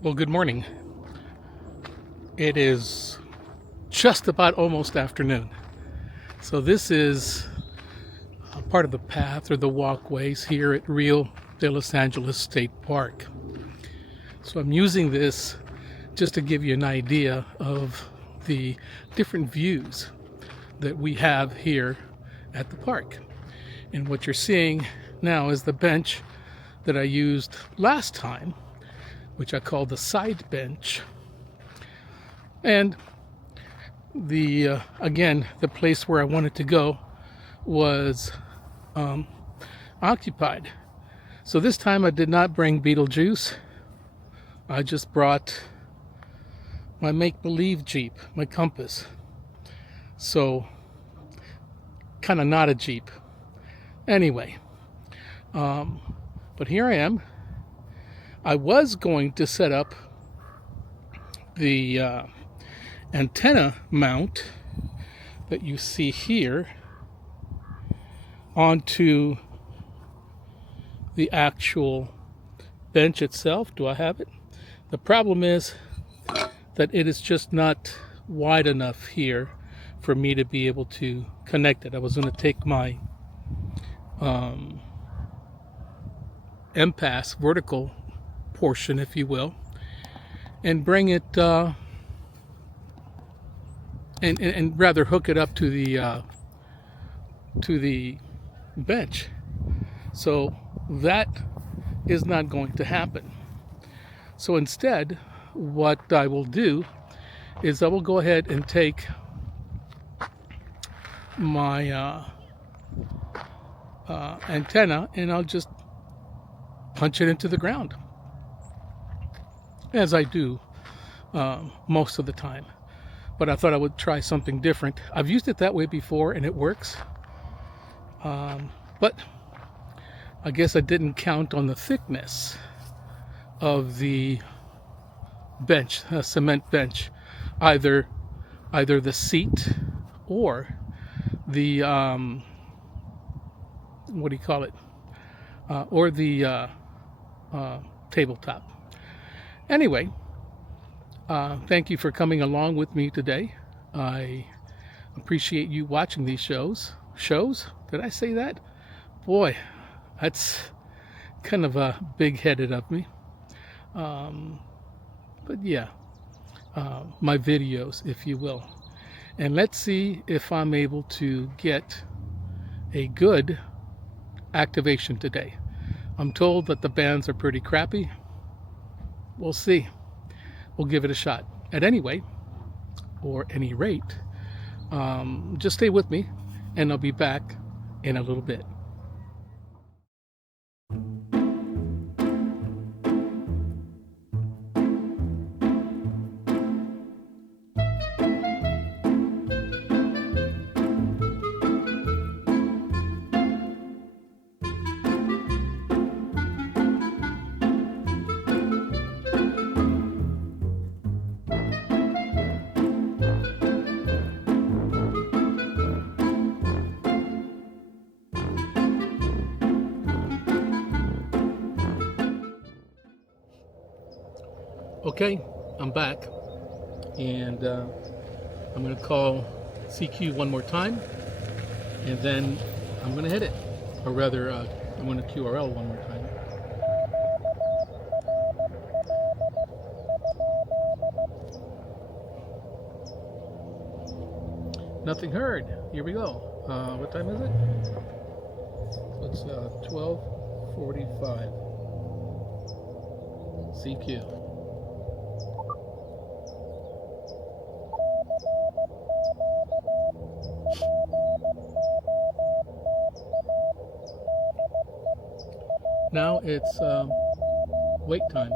Well, good morning. It is just about almost afternoon. So this is a part of the path or the walkways here at Rio de Los Angeles State Park. So I'm using this just to give you an idea of the different views that we have here at the park. And what you're seeing now is the bench that I used last time, which I call the side bench. And the again, the place where I wanted to go was occupied. So this time I did not bring Beetlejuice. I just brought my make-believe Jeep, my Compass. So kind of not a Jeep. Anyway, but here I am. I was going to set up the antenna mount that you see here onto the actual bench itself. Do I have it? The problem is that it is just not wide enough here for me to be able to connect it. I was going to take my impasse vertical portion, if you will, and bring it and rather hook it up to the bench. So that is not going to happen. So instead, what I will do is I will go ahead and take my antenna and I'll just punch it into the ground, as I do most of the time. But I thought I would try something different. I've used it that way before and it works. But I guess I didn't count on the thickness of the bench, a cement bench, either the seat or the what do you call it, or the tabletop. Anyway, thank you for coming along with me today. I appreciate you watching these shows. Shows? Did I say that? Boy, that's kind of big-headed of me. But yeah, my videos, if you will. And let's see if I'm able to get a good activation today. I'm told that the bands are pretty crappy. We'll see. We'll give it a shot. At any rate, just stay with me and I'll be back in a little bit. Okay, I'm back, and I'm going to call CQ one more time, and then I'm going to hit it, or rather, I'm going to QRL one more time. Nothing heard. Here we go. What time is it? It's 12:45. CQ. Now it's wait time.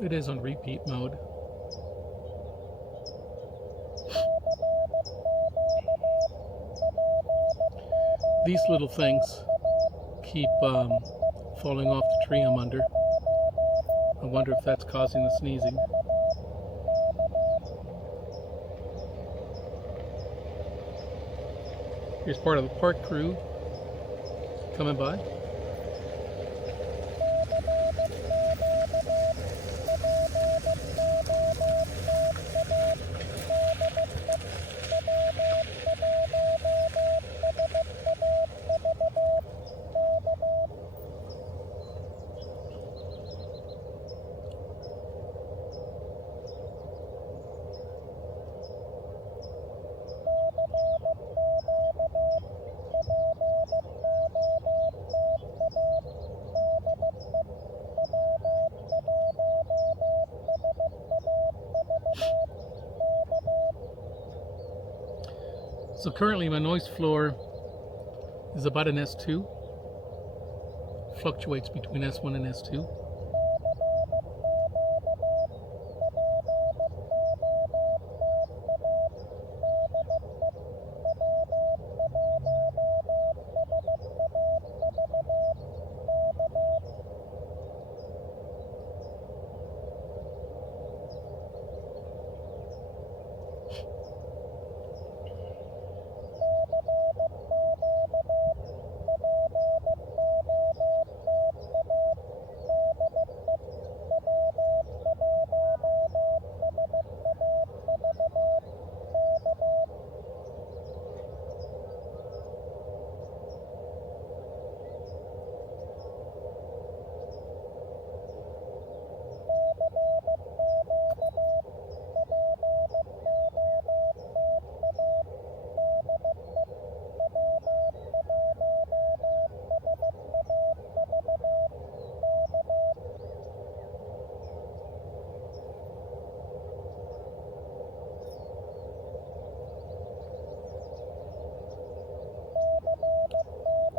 It is on repeat mode. these little things keep falling off the tree I'm under. I wonder if that's causing the sneezing. Here's part of the park crew coming by. So currently my noise floor is about an S2. Fluctuates between S1 and S2.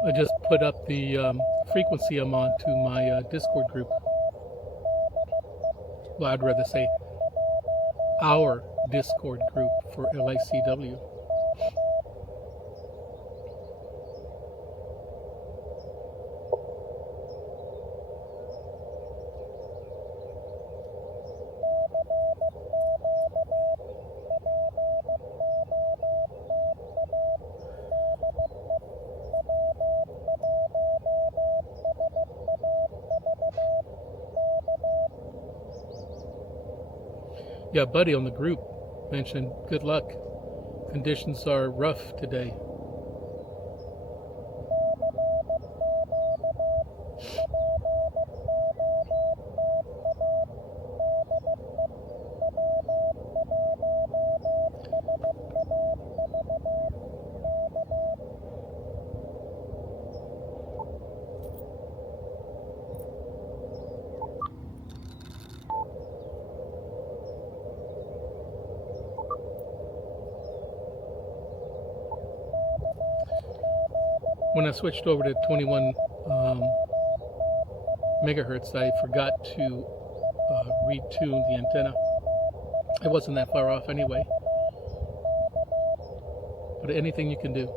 I just put up the frequency I'm on to my Discord group. Well, I'd rather say our Discord group for LICW. Yeah, Buddy on the group mentioned good luck. Conditions are rough today. When I switched over to 21 megahertz, I forgot to retune the antenna. It wasn't that far off anyway, but anything you can do.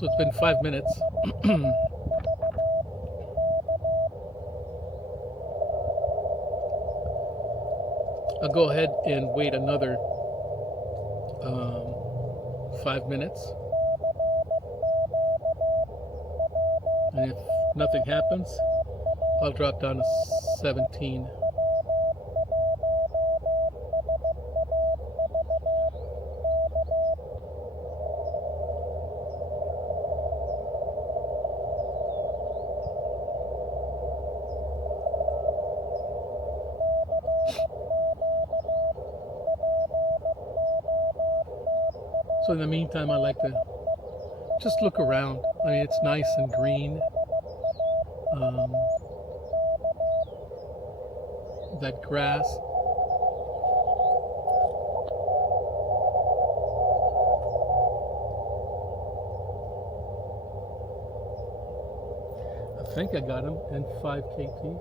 So it's been 5 minutes. I'll go ahead and wait another 5 minutes. And if nothing happens, I'll drop down to 17. So in the meantime, I like to just look around. I mean, it's nice and green. That grass. think I got him, and 5KT.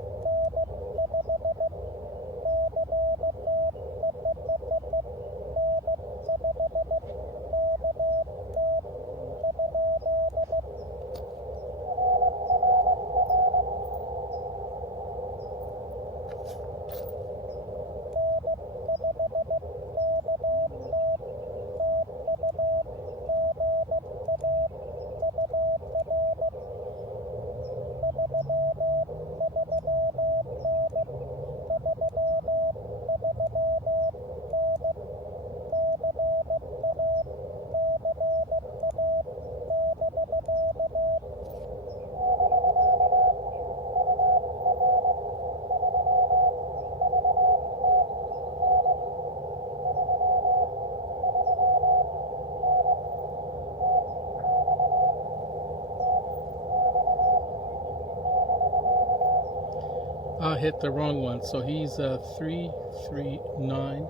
I hit the wrong one, so he's 339.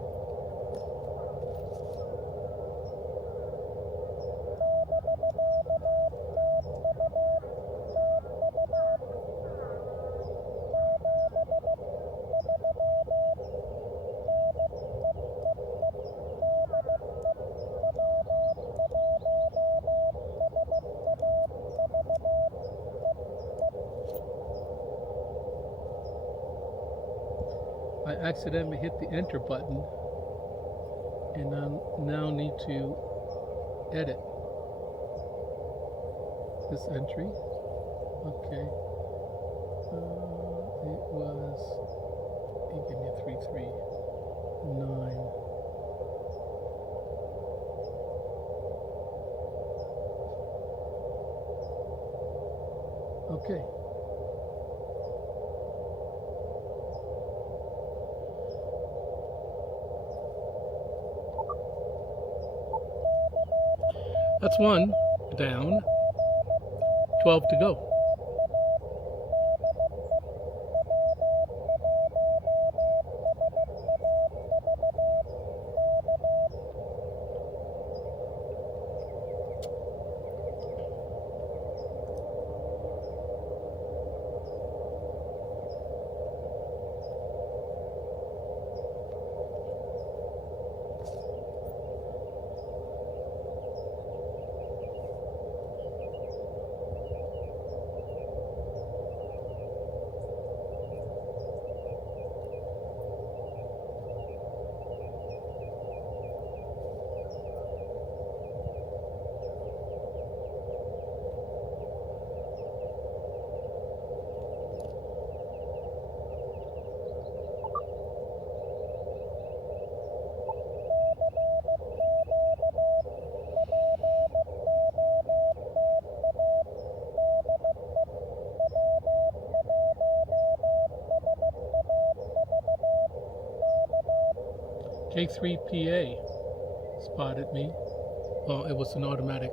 I accidentally hit the enter button, and I now need to edit this entry. Okay. It was, he gave me a 339. Okay. That's one down, 12 to go. K3PA spotted me. Well, it was an automatic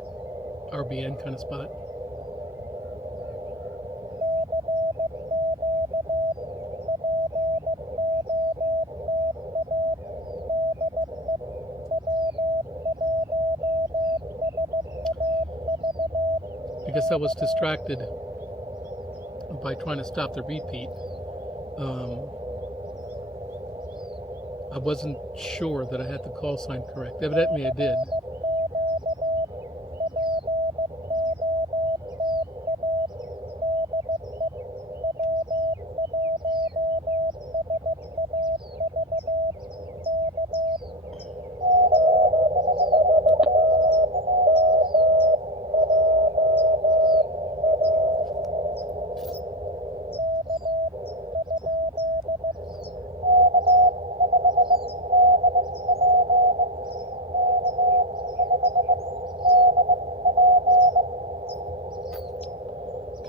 RBN kind of spot. Because I was distracted by trying to stop the repeat. I wasn't sure that I had the call sign correct. Evidently I did.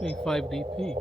Okay, 5DP.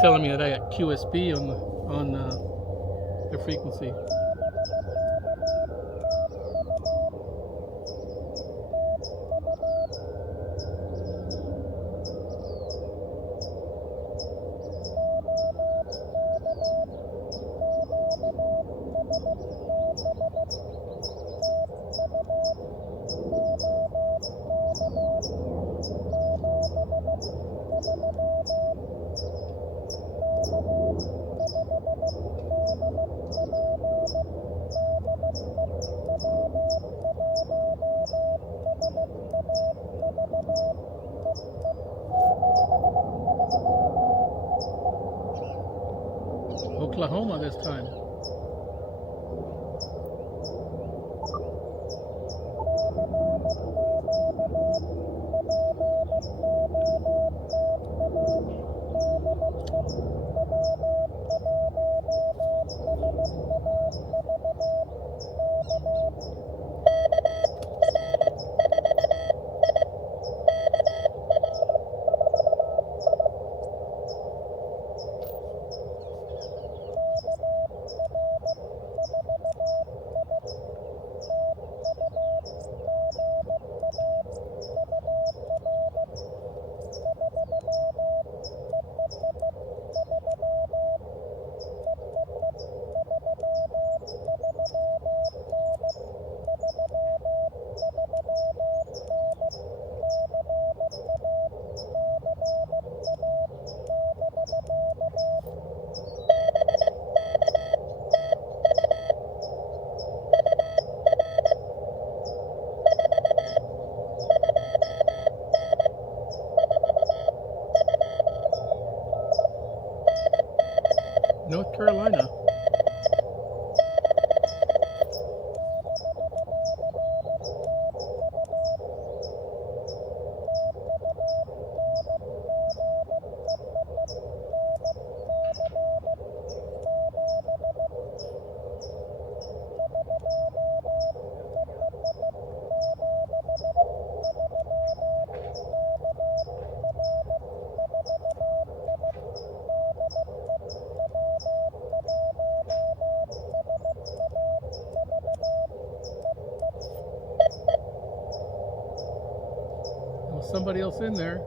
telling me that I got QSB on the frequency. Oklahoma this time. North Carolina. There was somebody else in there.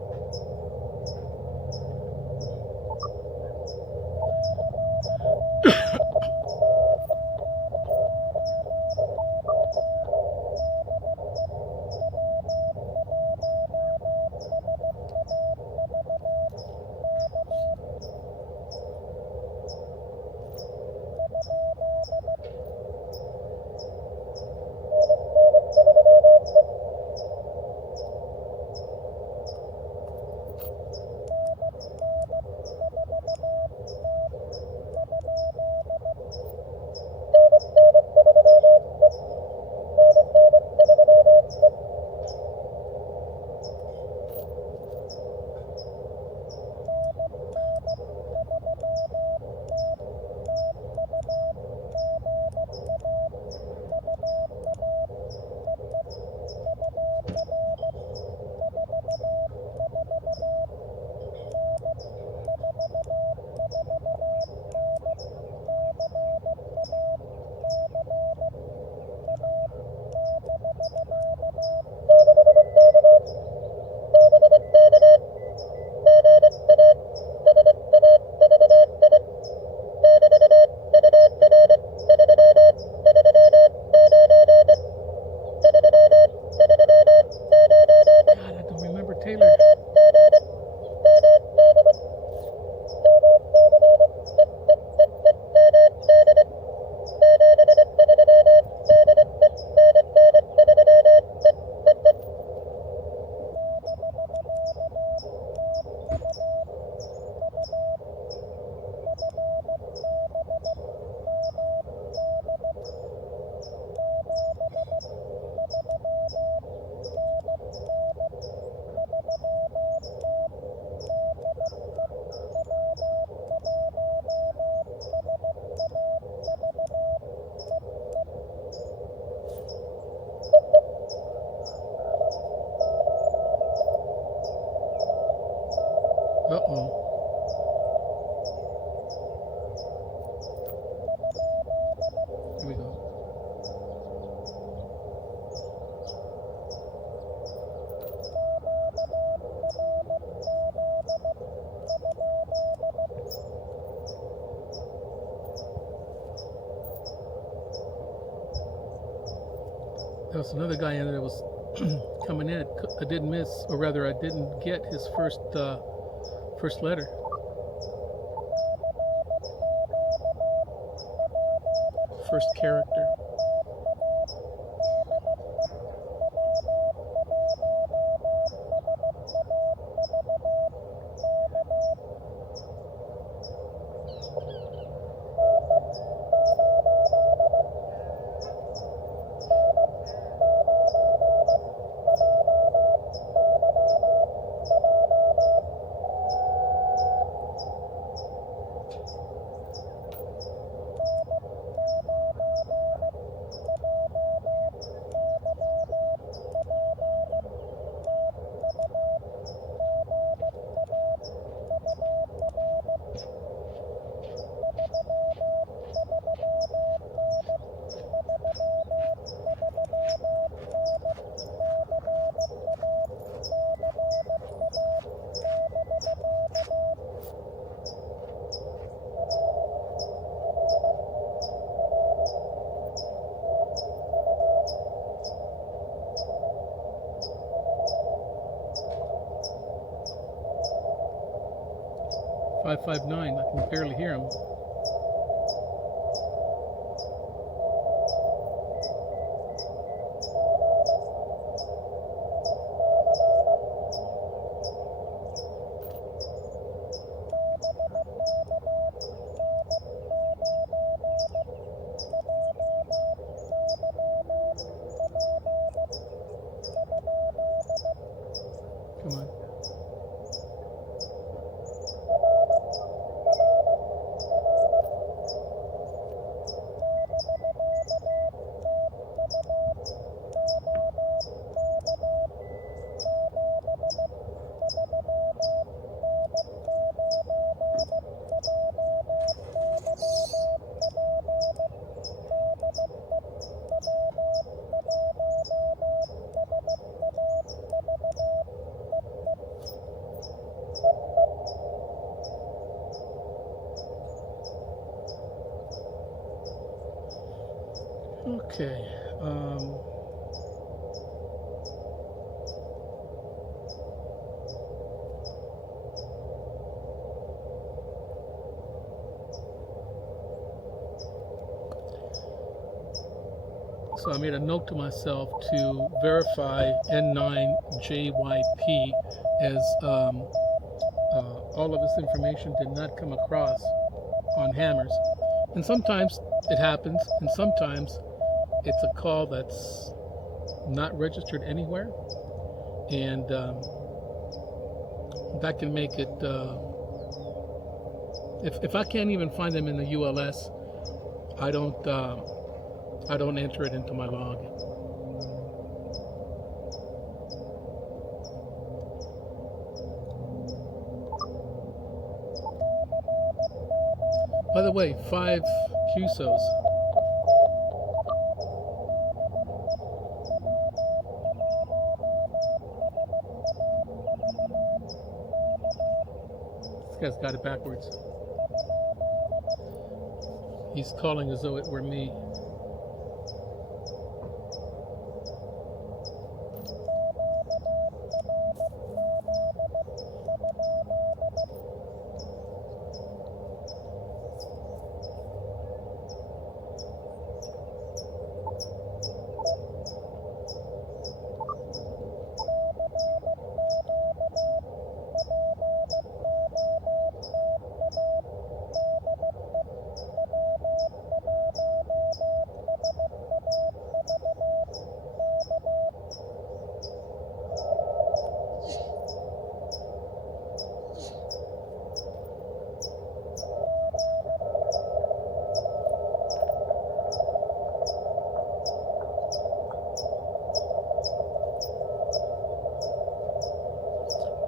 There's another guy in there that was coming in. I didn't miss, or rather, I didn't get his first letter. First character. .559. I can barely hear him. Come on. Okay. So I made a note to myself to verify N9JYP as all of this information did not come across on hammers. And sometimes it happens, and sometimes it's a call that's not registered anywhere, and that can make it, if I can't even find them in the ULS, I don't enter it into my log. By the way, 5 QSOs. This guy's got it backwards. He's calling as though it were me.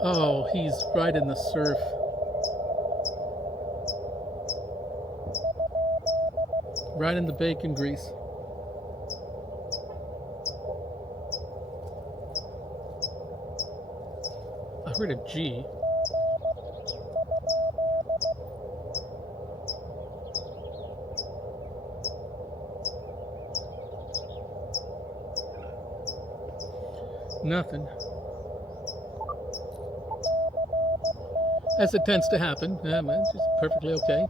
Oh, he's right in the surf. Right in the bacon grease. I heard a G. Nothing. As it tends to happen. Yeah, man, it's just perfectly okay.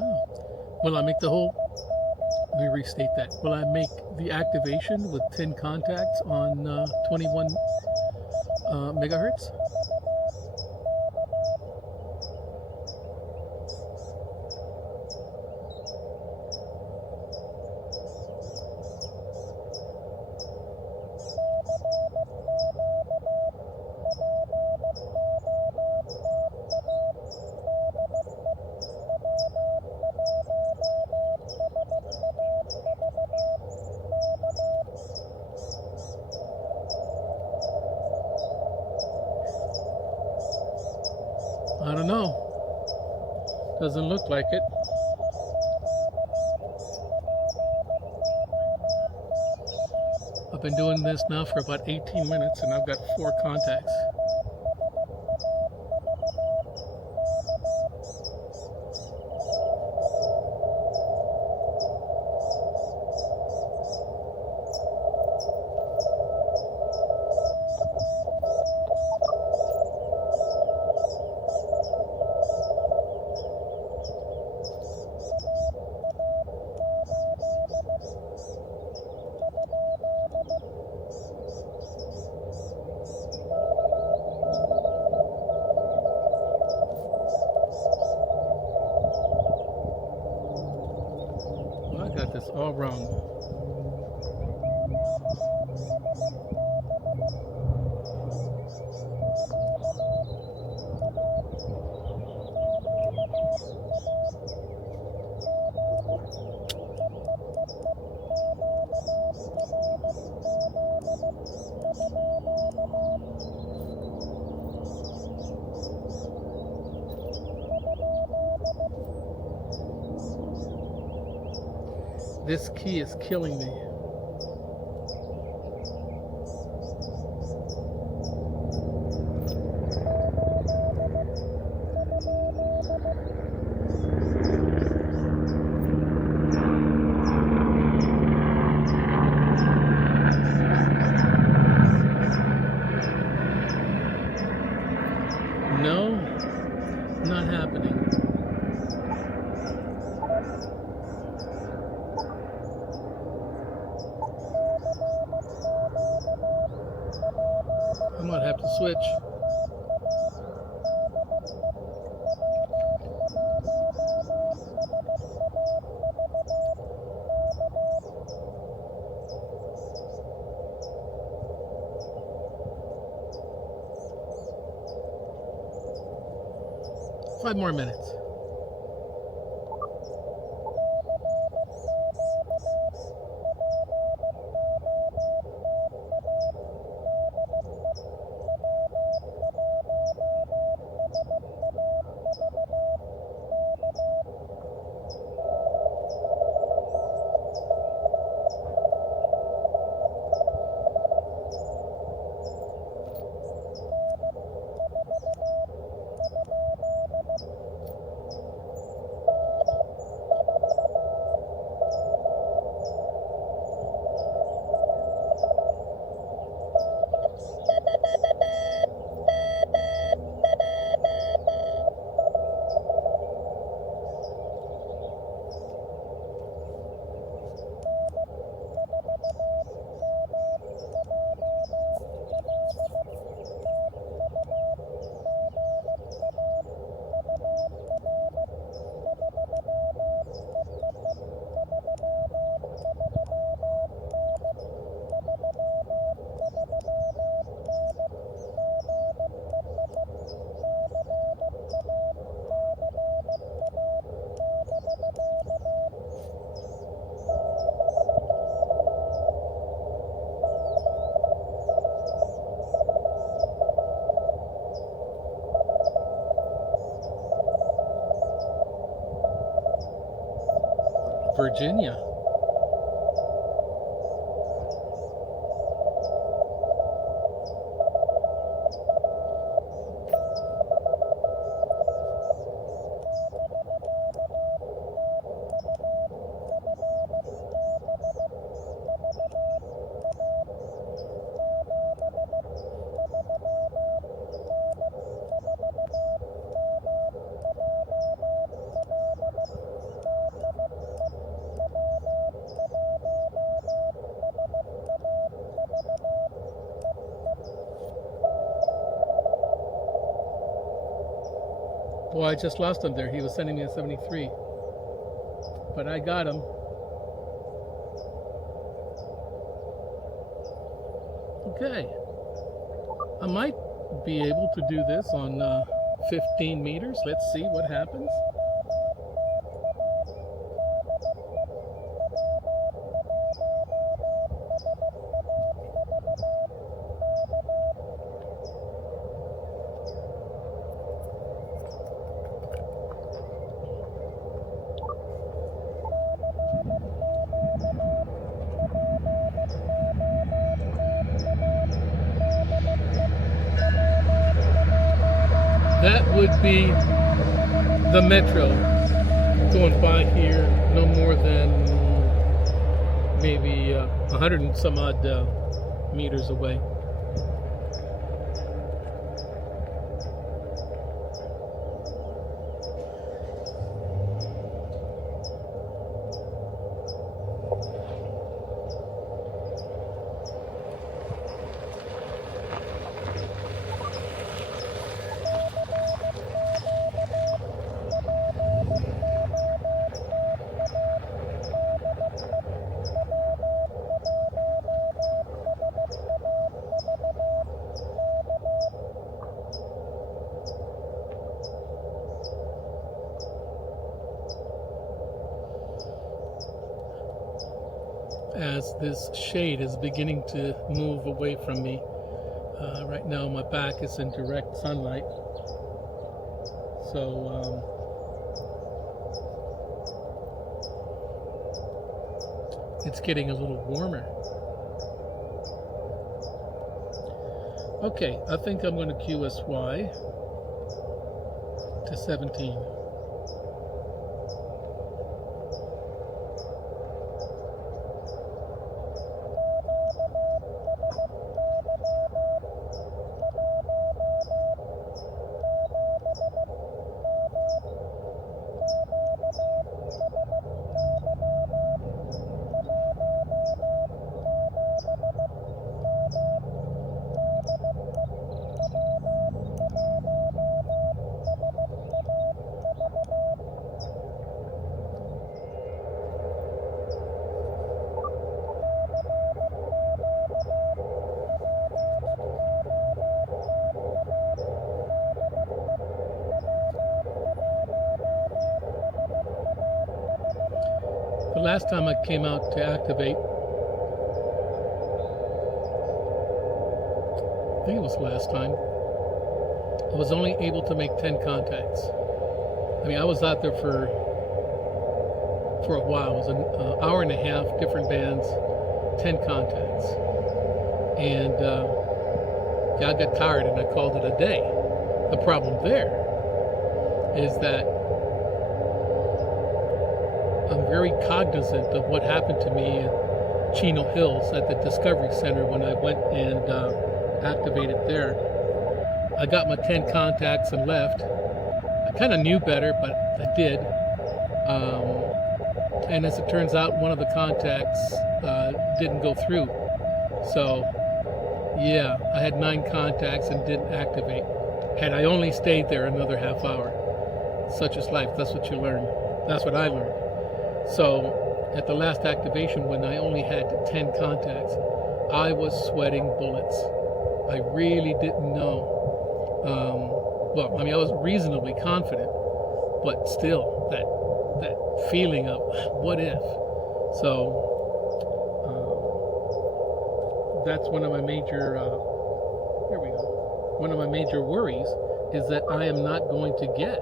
Oh. Will I make the whole? Let me restate that. Will I make the activation with 10 contacts on 21 megahertz? I don't know. Doesn't look like it. I've been doing this now for about 18 minutes and I've got 4 contacts. Well, I got this all wrong. This key is killing me. No, not happening. I might have to switch. Five more minutes. Virginia. Boy, I just lost him there. He was sending me a 73. But I got him. Okay. I might be able to do this on 15 meters. Let's see what happens. That would be the metro going by here, no more than maybe 100 and some odd meters away. As this shade is beginning to move away from me. Right now my back is in direct sunlight. So it's getting a little warmer. Okay, I think I'm going to QSY to 17. The last time I came out to activate, I think it was the last time, I was only able to make 10 contacts. I mean, I was out there for a while. It was an hour and a half, different bands, 10 contacts. And yeah, I got tired and I called it a day. The problem there is that I'm very cognizant of what happened to me at Chino Hills at the Discovery Center when I went and activated there. I got my 10 contacts and left. I kind of knew better, but I did. And as it turns out, one of the contacts didn't go through. So, yeah, I had 9 contacts and didn't activate. Had I only stayed there another half hour. Such is life. That's what you learn. That's what I learned. So at the last activation, when I only had 10 contacts, I was sweating bullets. I really didn't know. Well, I mean, I was reasonably confident, but still that feeling of what if. So that's one of my major, here we go. One of my major worries is that I am not going to get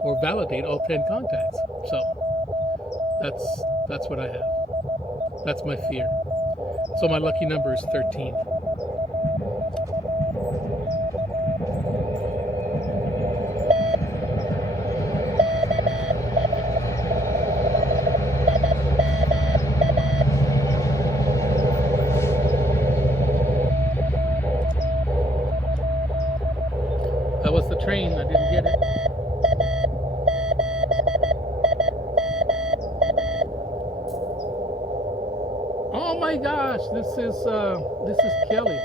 or validate all 10 contacts. So That's what I have. That's my fear. So my lucky number is 13. That was the train. I didn't get it. Oh my gosh, this is Kelly.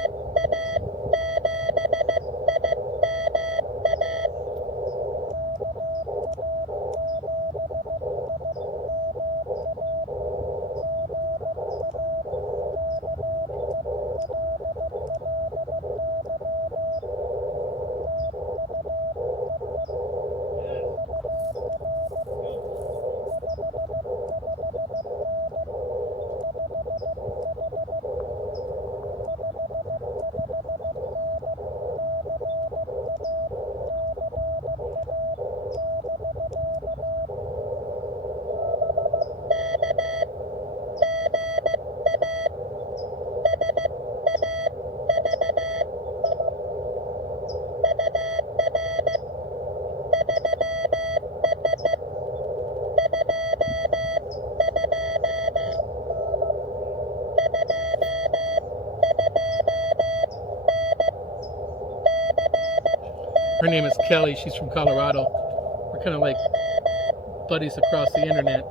Her name is Kelly. She's from Colorado. We're kind of like buddies across the internet.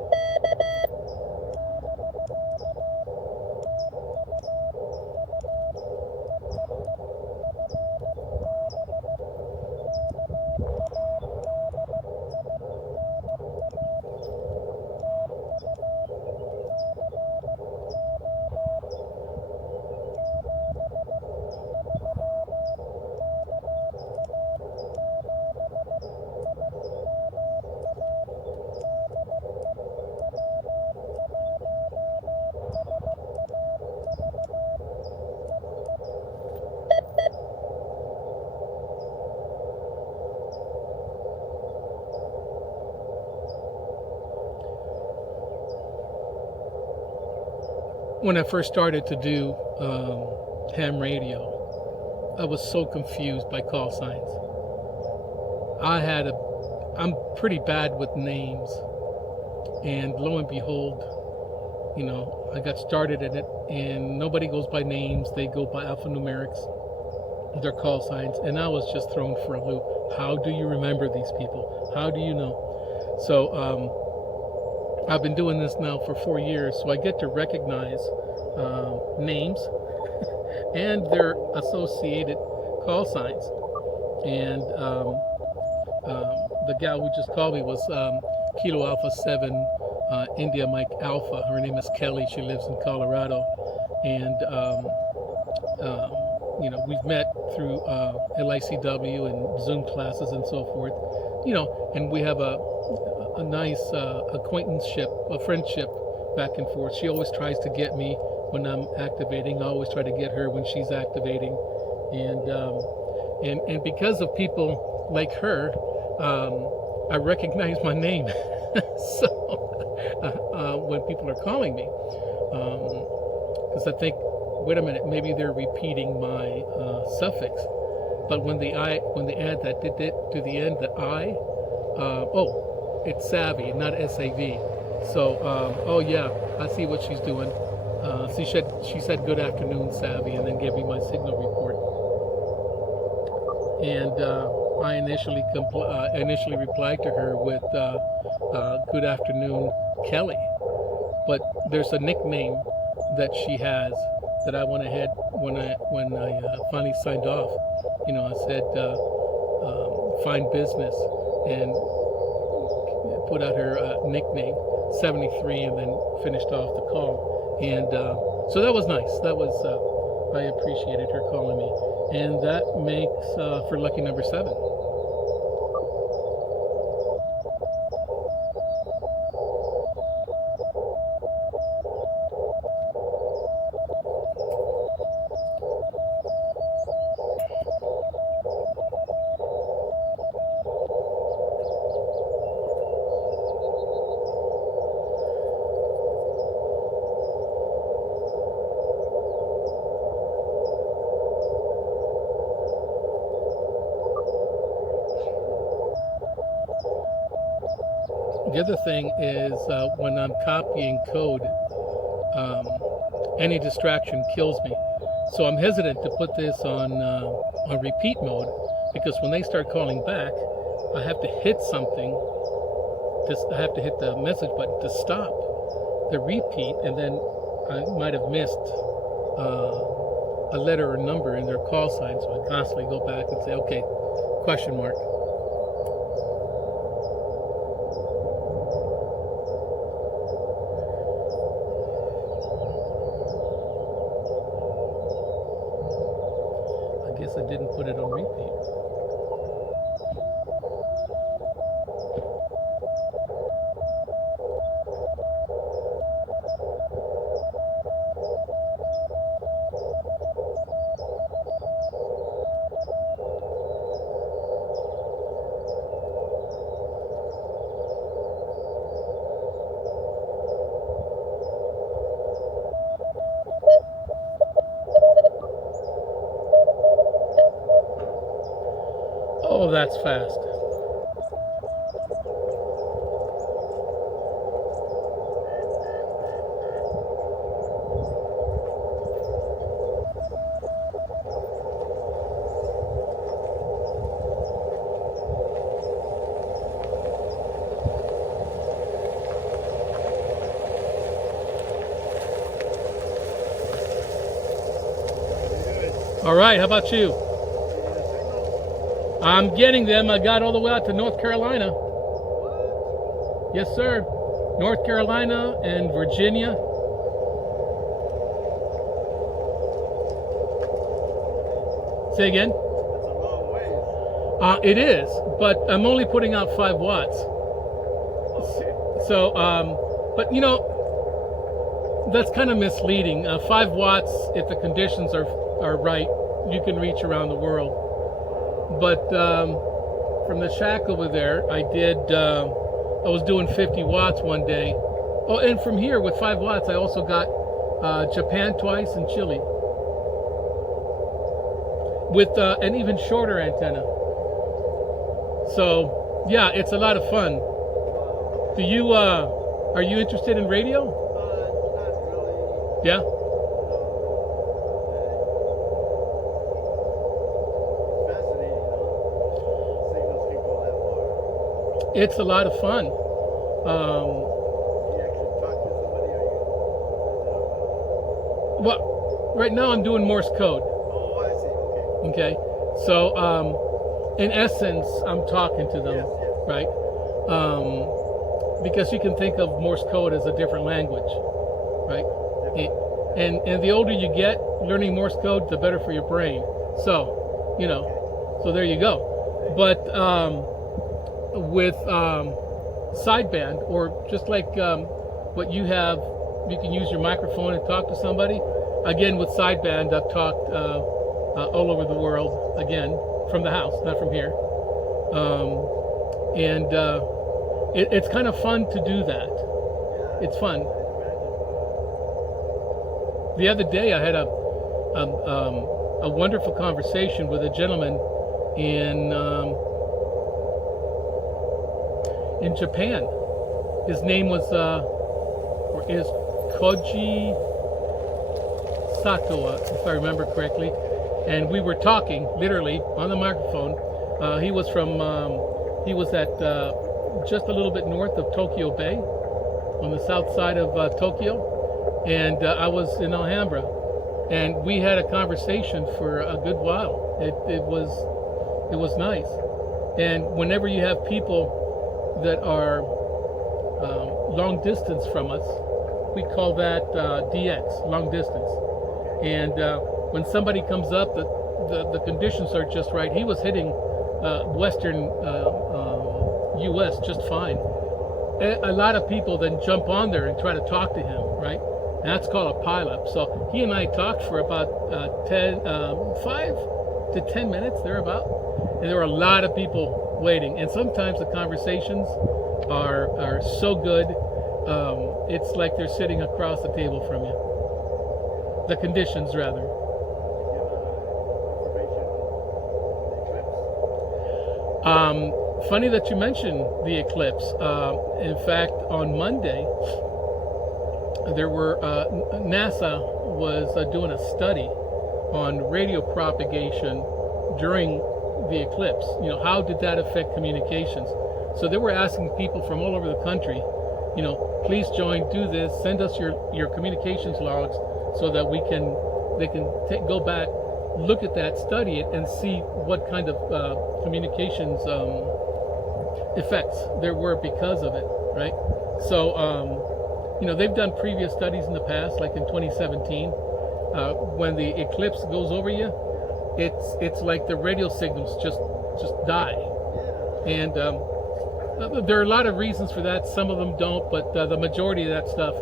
When I first started to do ham radio, I was so confused by call signs. I'm pretty bad with names, and lo and behold, I got started in it, and nobody goes by names; they go by alphanumerics, their call signs, and I was just thrown for a loop. How do you remember these people? How do you know? So I've been doing this now for 4 years, so I get to recognize names and their associated call signs. And the gal who just called me was Kilo Alpha 7 India Mike Alpha. Her name is Kelly. She lives in Colorado. And, we've met through LICW and Zoom classes and so forth. And we have a nice acquaintanceship, a friendship back and forth. She always tries to get me when I'm activating. I always try to get her when she's activating, and because of people like her, I recognize my name. So when people are calling me, because I think, wait a minute, maybe they're repeating my suffix. But when they add that to the end, the I, it's savvy, not SAV. So, oh yeah, I see what she's doing. She said good afternoon, savvy, and then gave me my signal report. And I initially replied to her with good afternoon, Kelly. But there's a nickname that she has that I went ahead when I finally signed off. I said fine business, and put out her nickname 73, and then finished off the call. And so that was nice. That was I appreciated her calling me, and that makes for lucky number 7. The other thing is when I'm copying code, um, any distraction kills me. So I'm hesitant to put this on repeat mode, because when they start calling back, I have to hit something. I have to hit the message button to stop the repeat, and then I might have missed a letter or number in their call sign. So I constantly go back and say, okay, question mark. I guess I didn't put it on repeat. Oh, that's fast. All right, how about you? I'm getting them. I got all the way out to North Carolina. Yes, sir. North Carolina and Virginia. Say again? That's a long ways. It is, but I'm only putting out 5 watts. Okay. So, but you know, that's kind of misleading. 5 watts, if the conditions are right, you can reach around the world. But from the shack over there, I was doing 50 watts one day. Oh, and from here with 5 watts, I also got Japan twice and Chile with an even shorter antenna. So yeah, it's a lot of fun. Do you are you interested in radio? Not really. Yeah. Fascinating, though. Signals can go that far. It's a lot of fun. You actually talk to somebody, or you? Well, right now I'm doing Morse code. Oh, I see. Okay. Okay, so in essence, I'm talking to them, Yes, yes. right? Because you can think of Morse code as a different language, right? And the older you get, learning Morse code, the better for your brain. So, you know, so there you go. But with sideband, or just like what you have, you can use your microphone and talk to somebody. Again, with sideband, I've talked all over the world, again, from the house, not from here. It's kind of fun to do that. It's fun. The other day I had a wonderful conversation with a gentleman in Japan. His name was or is Koji Sato, if I remember correctly, and we were talking literally on the microphone. He was at just a little bit north of Tokyo Bay, on the south side of Tokyo, and I was in Alhambra, and we had a conversation for a good while. It was nice. And whenever you have people that are long distance from us, we call that DX, long distance. And when somebody comes up, the conditions are just right. He was hitting western US just fine. A lot of people then jump on there and try to talk to him, right? And that's called a pileup. So he and I talked for about 5 to 10 minutes, thereabout. And there were a lot of people waiting. And sometimes the conversations are so good, it's like they're sitting across the table from you. The conditions, rather. funny that you mentioned the eclipse. In fact, on Monday, there were NASA was doing a study on radio propagation during the eclipse. You know, how did that affect communications? So they were asking people from all over the country, you know, please join, do this, send us your communications logs so that they can go back, look at that, study it, and see what kind of communications effects there were because of it, right? So, you know, they've done previous studies in the past, like in 2017, when the eclipse goes over you, it's like the radio signals just die, and there are a lot of reasons for that. Some of them don't, but the majority of that stuff,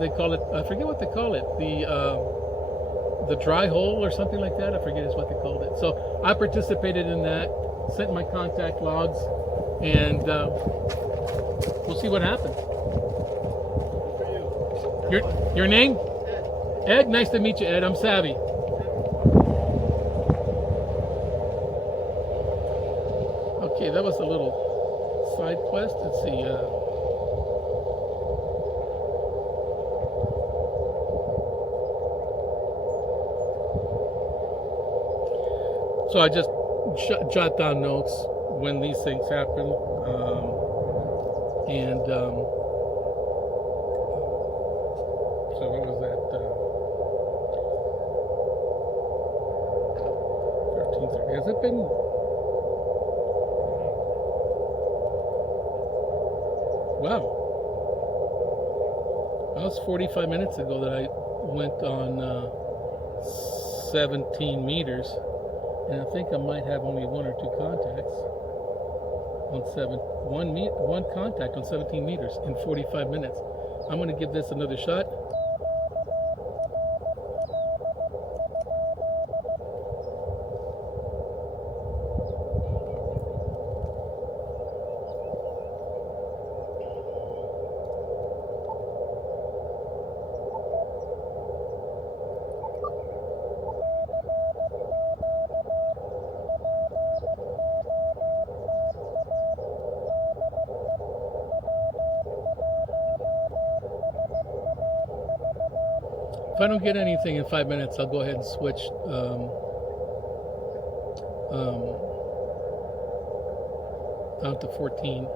they call it, I forget what they call it, the dry hole or something like that. I forget is what they called it. So I participated in that, sent my contact logs, and we'll see what happens. Your name? Ed. Nice to meet you, Ed. I'm Savvy. Okay, that was a little side quest. Let's see. So I just jot down notes when these things happen, and so what was that? 13:30. Has it been? Wow. That was 45 minutes ago that I went on 17 meters. And I think I might have only one or two contacts on one contact on 17 meters in 45 minutes. I'm going to give this another shot. If I don't get anything in 5 minutes, I'll go ahead and switch down to 14.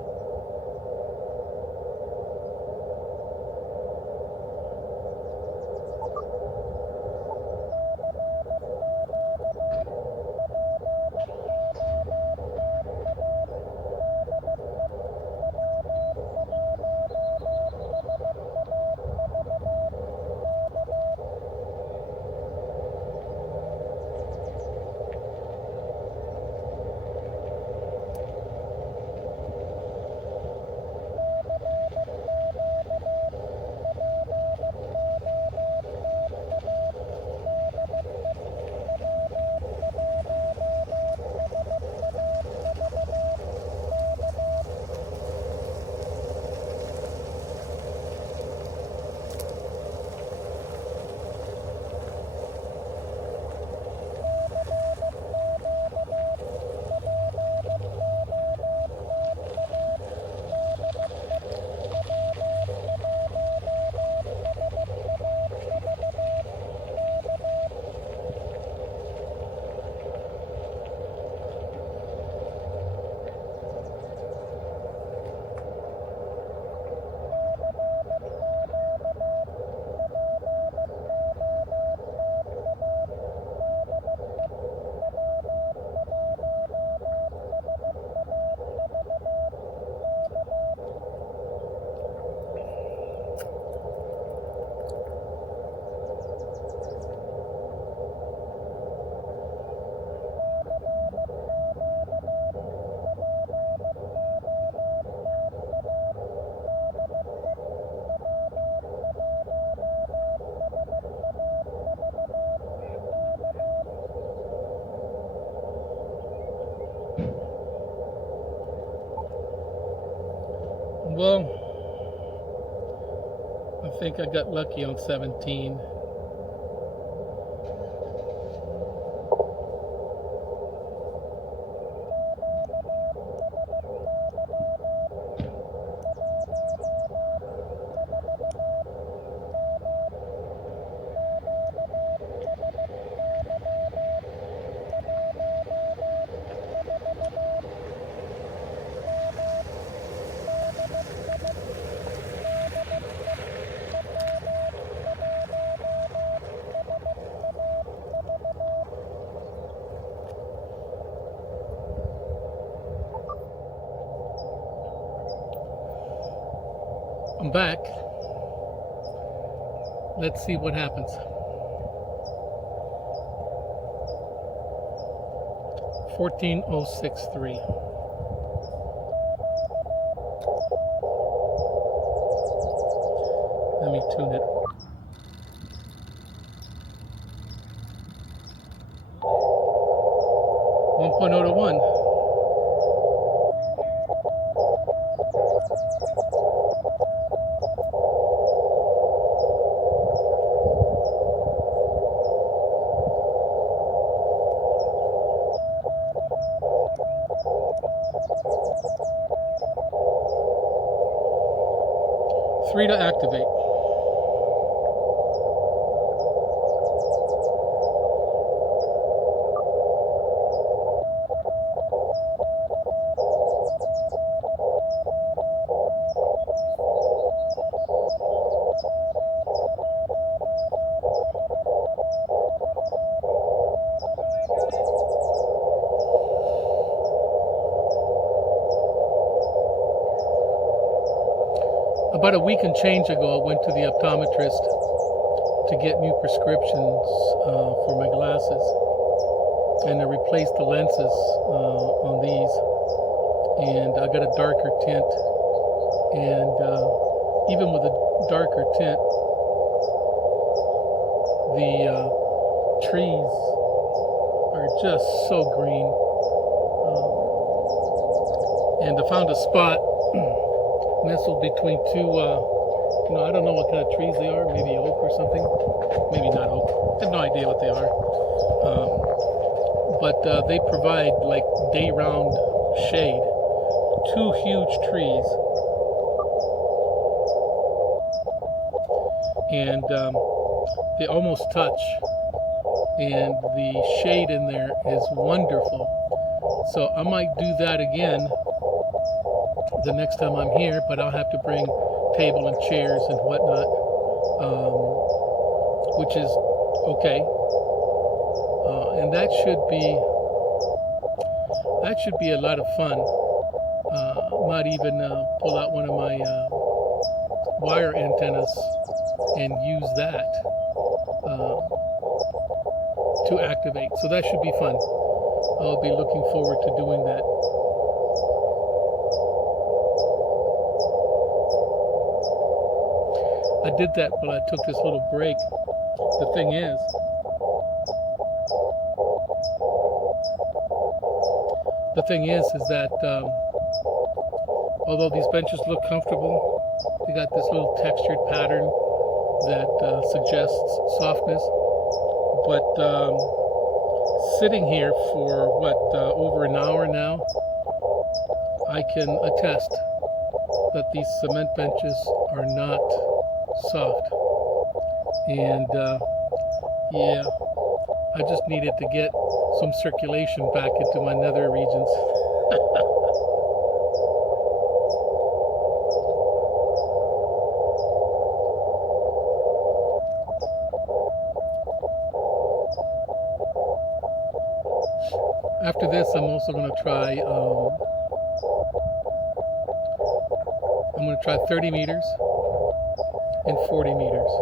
Well, I think I got lucky on 17. I'm back. Let's see what happens. 14063. Let me tune it. One point oh to 1. Three to activate. About a week and change ago, I went to the optometrist to get new prescriptions for my glasses, and I replaced the lenses on these, and I got a darker tint, and even with a darker tint, the trees are just so green, and I found a spot nestled between two, I don't know what kind of trees they are, maybe oak or something, maybe not oak, I have no idea what they are, but they provide like day-round shade, two huge trees, and they almost touch, and the shade in there is wonderful, so I might do that again the next time I'm here, but I'll have to bring table and chairs and whatnot, which is okay, and that should be a lot of fun. Might even pull out one of my wire antennas and use that to activate, so that should be fun. I'll be looking forward to doing that. I did that while I took this little break. The thing is, that although these benches look comfortable, they got this little textured pattern that suggests softness. But sitting here for over an hour now, I can attest that these cement benches are not soft, and yeah, I just needed to get some circulation back into my nether regions. After this, I'm also going to try 30 meters and 40 meters.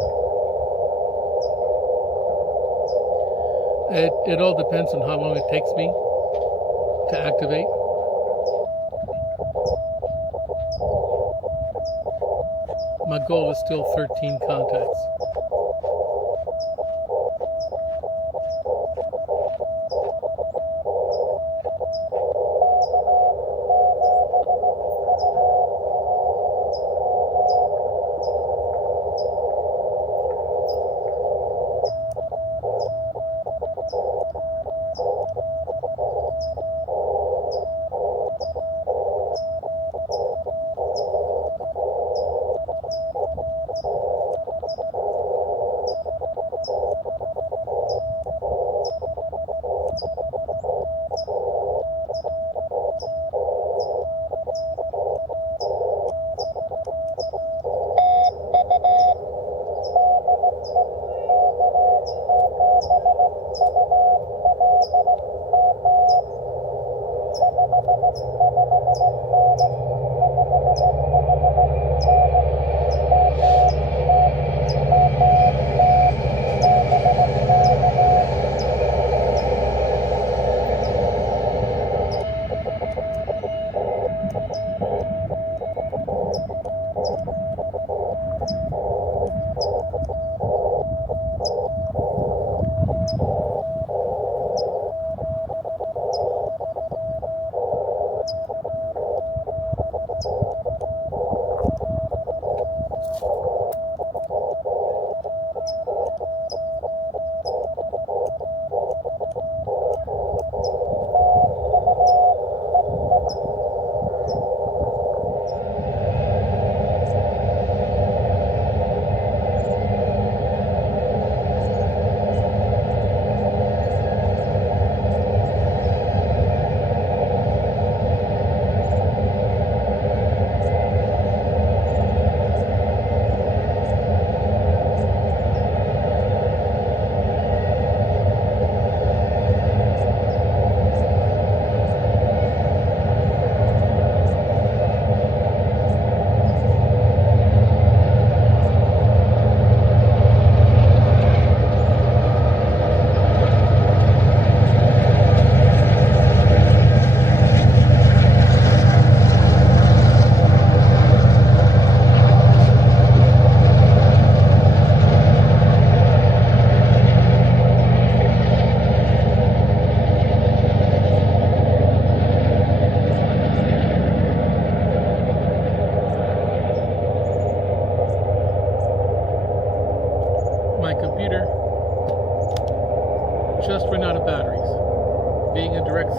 It all depends on how long it takes me to activate. My goal is still 13 contacts.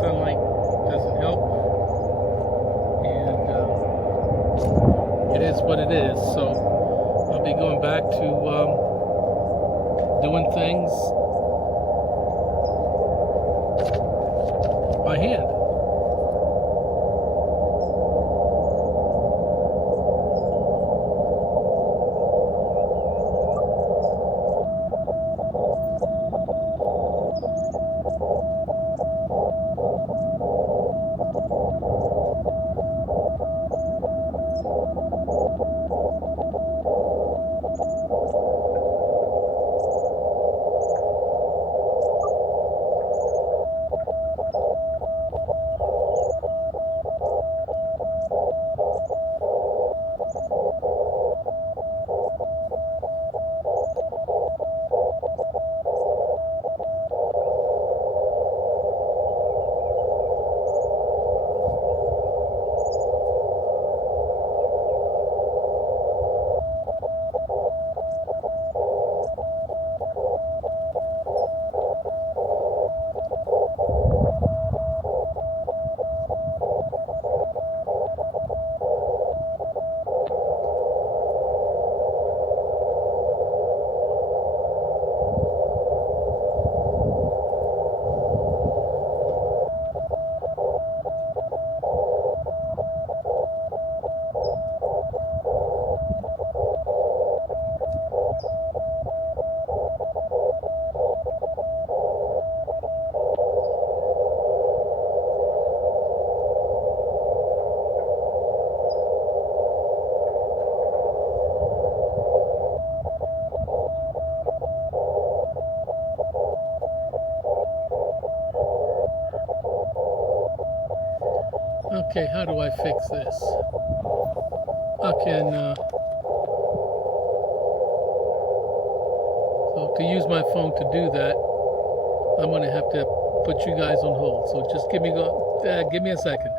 sunlight doesn't help, and it is what it is. So I'll be going back to doing things by hand. Okay, how do I fix this? Okay, so to use my phone to do that, I'm going to have to put you guys on hold. So just give me a second.